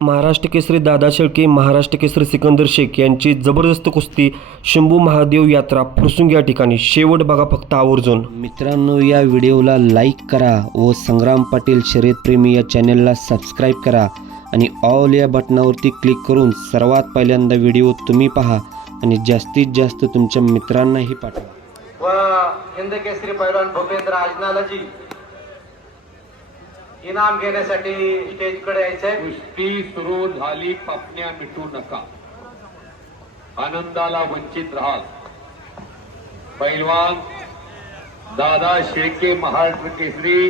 महाराष्ट्र केसरी दादा शेळके, महाराष्ट्र केसरी सिकंदर शेख यांची जबरदस्त कुस्ती शंभू महादेव यात्रा फुरसुंगी या ठिकाणी. शेवट बघा फक्त आवर्जून. मित्रांनो, या व्हिडिओला लाईक करा व संग्राम पाटील शर्यतप्रेमी या चॅनलला सबस्क्राईब करा आणि ऑल या बटनावरती क्लिक करून सर्वात पहिल्यांदा व्हिडिओ तुम्ही पहा आणि जास्तीत जास्त तुमच्या मित्रांनाही पाठवा. व हिंद केसरी पैलवान भूपेंद्र आजनालाजी इनाम घेण्यासाठी स्टेज कडे यायचंय. कुस्ती सुरू झाली, पापण्या मिटू नका, आनंदाला वंचित राहाल. पैलवान दादा शेळके महाराष्ट्र केसरी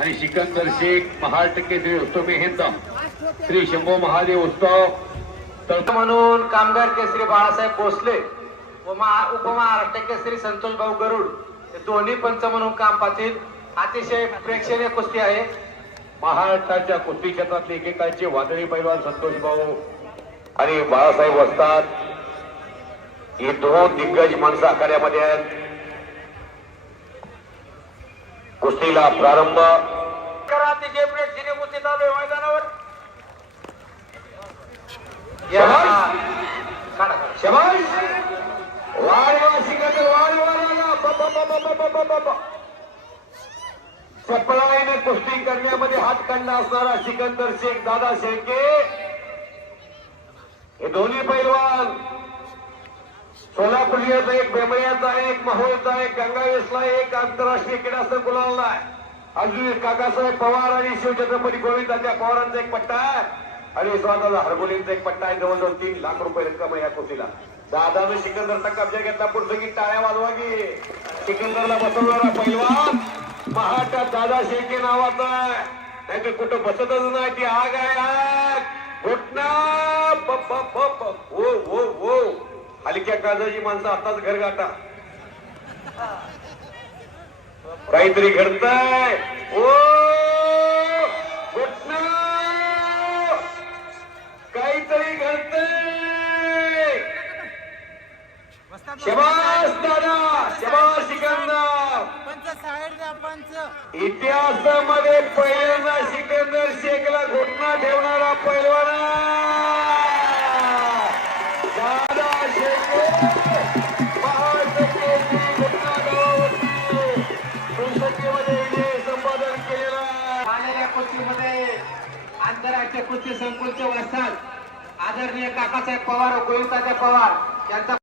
आणि सिकंदर शेख महाराष्ट्र केसरी उत्सव हिंद श्री शंभू महादेव उत्सव म्हणून कामगार केसरी बाळासाहेब भोसले व उपमहाराष्ट्र केसरी संतोष भाऊ गरुड हे दोन्ही पंच म्हणून काम पाहतील. अतिशय प्रेक्षणीय कुस्ती आहे. महाराष्ट्राच्या कुस्ती क्षेत्रातले एकेकाळचे वादळी पैलवान संतोष भाऊ आणि बाळासाहेब असतात. ही दोन दिग्गज माणसं आखाड्यामध्ये आहेत. कुस्तीला प्रारंभ करा. अतिशय प्रेक्षणीय कुस्ती चालू आहे मैदानावर. शबाश, वाढवा सिकंदर, वाढवा. चपळाईने कुस्ती करण्यामध्ये हातखंडा असणारा सिकंदर शेख, दादा शेळके हे दोन्ही पैलवान सोलापूरचा एक, बेंबळ्याचा एक, माहोळचा एक, गंगावेशला एक, आंतरराष्ट्रीय क्रीडा संकुलाला आहे. अजून काकासाहेब पवार आणि शिवछत्रपती गोविंदाच्या पवारांचा एक पट्टा आहे आणि स्वतःचा हरगोलींचा एक पट्टा आहे. जवळजवळ 3 लाख रुपये रक्कम आहे या कुस्तीला. दादाने सिकंदरचा कब्जा घेतला. पुढचं टाळ्या वाजवा की. सिकंदरला बसवणारा पैलवान महाराष्ट्रात दादा शेळके नावाचा आहे. नाही तर कुठं बसतच नाही. ती आग आहे, आग घोटना. हो हो हो, हलक्या काळजाची माणसं आताच घर गाठा. काहीतरी घडतंय. ओ घोटना, काहीतरी घडतंय. शबाश दादा, शबाश सिकंदर. इतिहासामध्ये पहिल्यांदा सिकंदर शेखला घोटना ठेवणारा पैलवान दादा शेळके. महाराष्ट्र केसरी घोटना गावावरती कुस्तीमध्ये विजय संपादन केलेला आलेल्या कुस्तीमध्ये आंतरराष्ट्रीय कुस्ती संकुलचे वस्ताद आदरणीय काकासाहेब पवार व गोविंदाच्या पवार यांचा